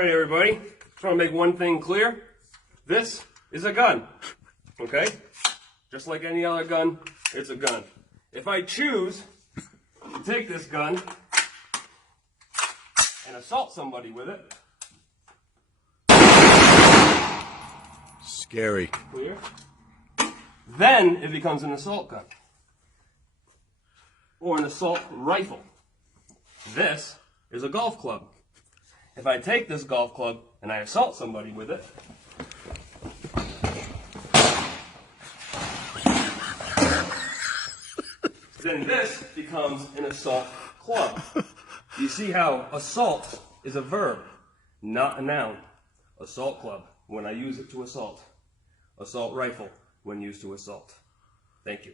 Alright everybody, just want to make one thing clear. This is a gun, okay? Just like any other gun, it's a gun. If I choose to take this gun and assault somebody with it, scary. clear, then it becomes an assault gun. Or an assault rifle. This is a golf club. If I take this golf club and I assault somebody with it, then this becomes an assault club. You see how assault is a verb, not a noun. Assault club, when I use it to assault. Assault rifle, when used to assault. Thank you.